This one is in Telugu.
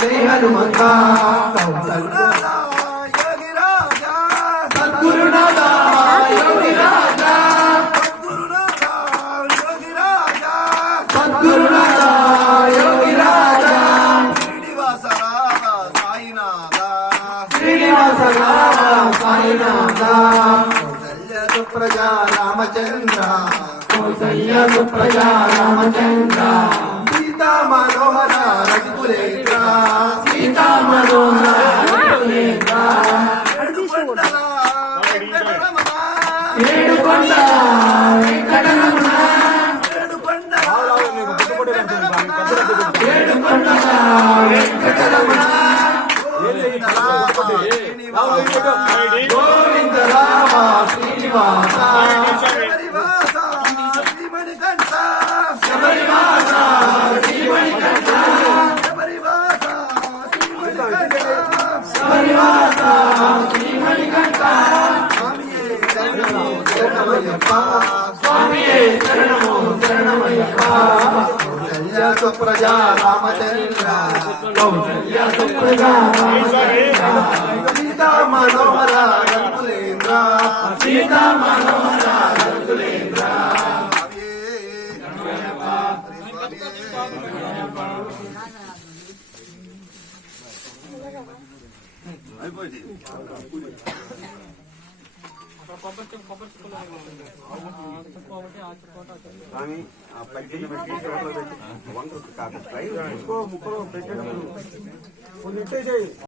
జై హనుమంత సద్గురునాథ యోగి రాజా సద్గురునాథ యోగి రాజా శ్రీనివాస రామ సాయినాథ శ్రీనివాస రామ సాయినాథ కౌసల్య సుప్రజా రామచంద్ర కౌసల్య సుప్రజా రామచంద్ర సీతా మనోహర రఘుకులేంద్ర సీతా మనోహర రఘుకులేంద్ర ఏడుకొండల వెంకటరమణ ఏడుకొండల వెంకటరమణ ఏడుకొండల ఏడుకొండల వెంకటరమణ గోవింద రామ శ్రీనివాస శబరివాస శ్రీమణికంఠ శబరివాస శ్రీమణికంఠ శబరివాస శ్రీమణికంఠ శబరివాస శ్రీమణికంఠ స్వామియే శరణము శరణమయ్యప్ప స్వామియే శరణము శరణమయ్యప్ప కౌసల్య సుప్రజా రామచంద్ర కౌసల్య సుప్రజా రామచంద్ర సీతా మనోహర రఘుకులేంద్ర సీతా మనోహర రఘుకులేంద్ర కానీ ఆ పైకి వంకరు కాదు ముక్కలు పెట్టడం